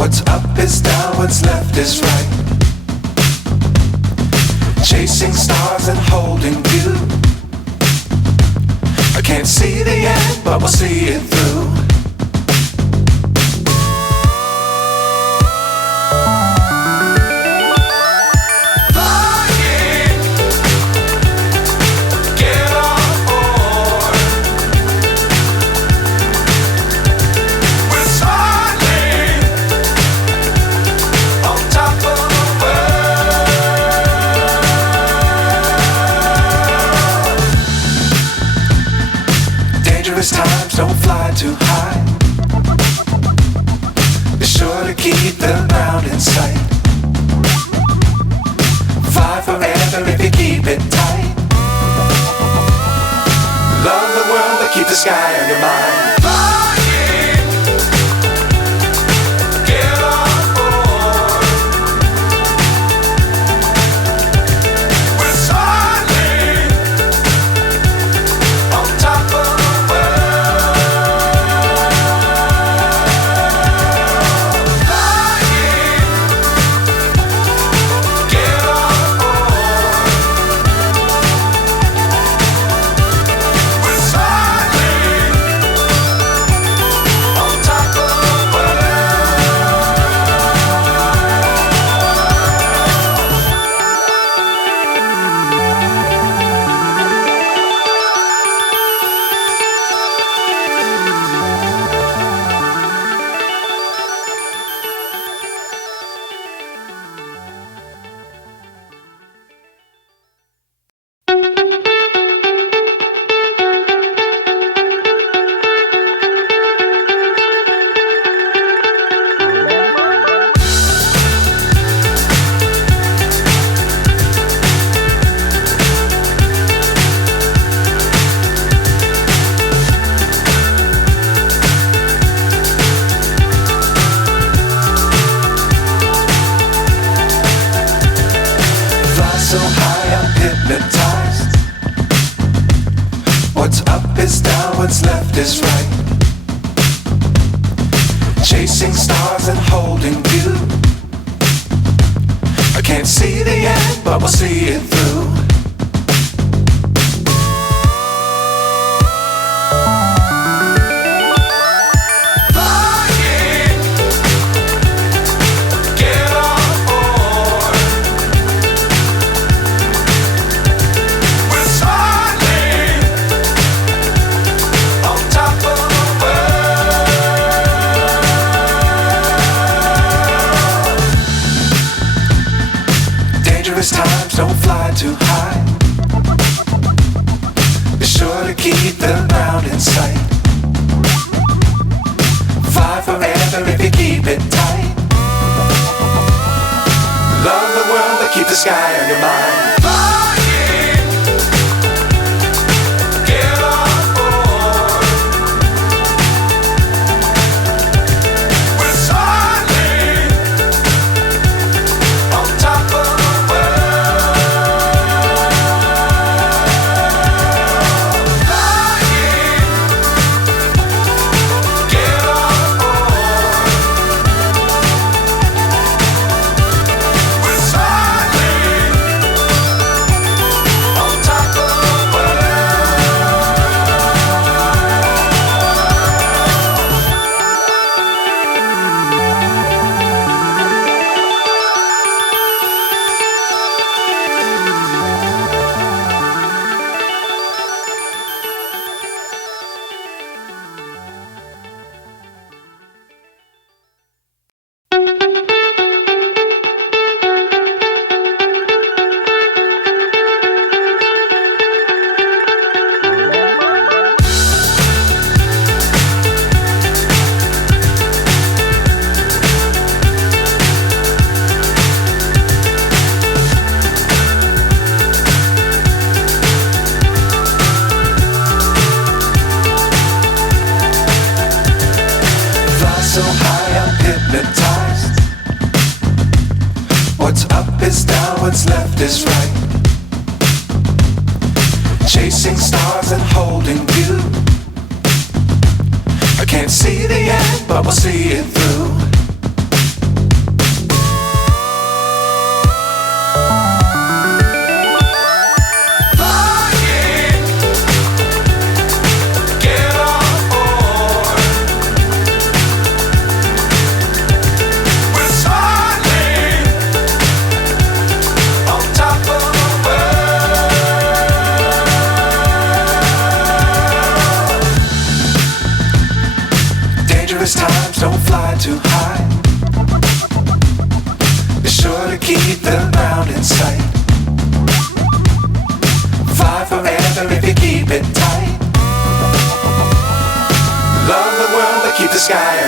What's up is down, what's left is right. Chasing stars and holding you. I can't see the end, but we'll see it through. Times don't fly too high. Be sure to keep the ground in sight. Fly forever if you keep it tight. Love the world but keep the sky on your mind. So high I'm hypnotized. What's up is down, what's left is right. Chasing stars and holding you. I can't see the end, but we'll see it through. Times don't fly too high. Be sure to keep the ground in sight. Fly forever if you keep it tight. Love the world but keep the sky on your mind. So high I'm hypnotized. What's up is down, what's left is right. Chasing stars and holding you. I can't see the end, but we'll see it through. times, don't fly too high. Be sure to keep the ground in sight. Fly forever if you keep it tight. Love the world but keep the sky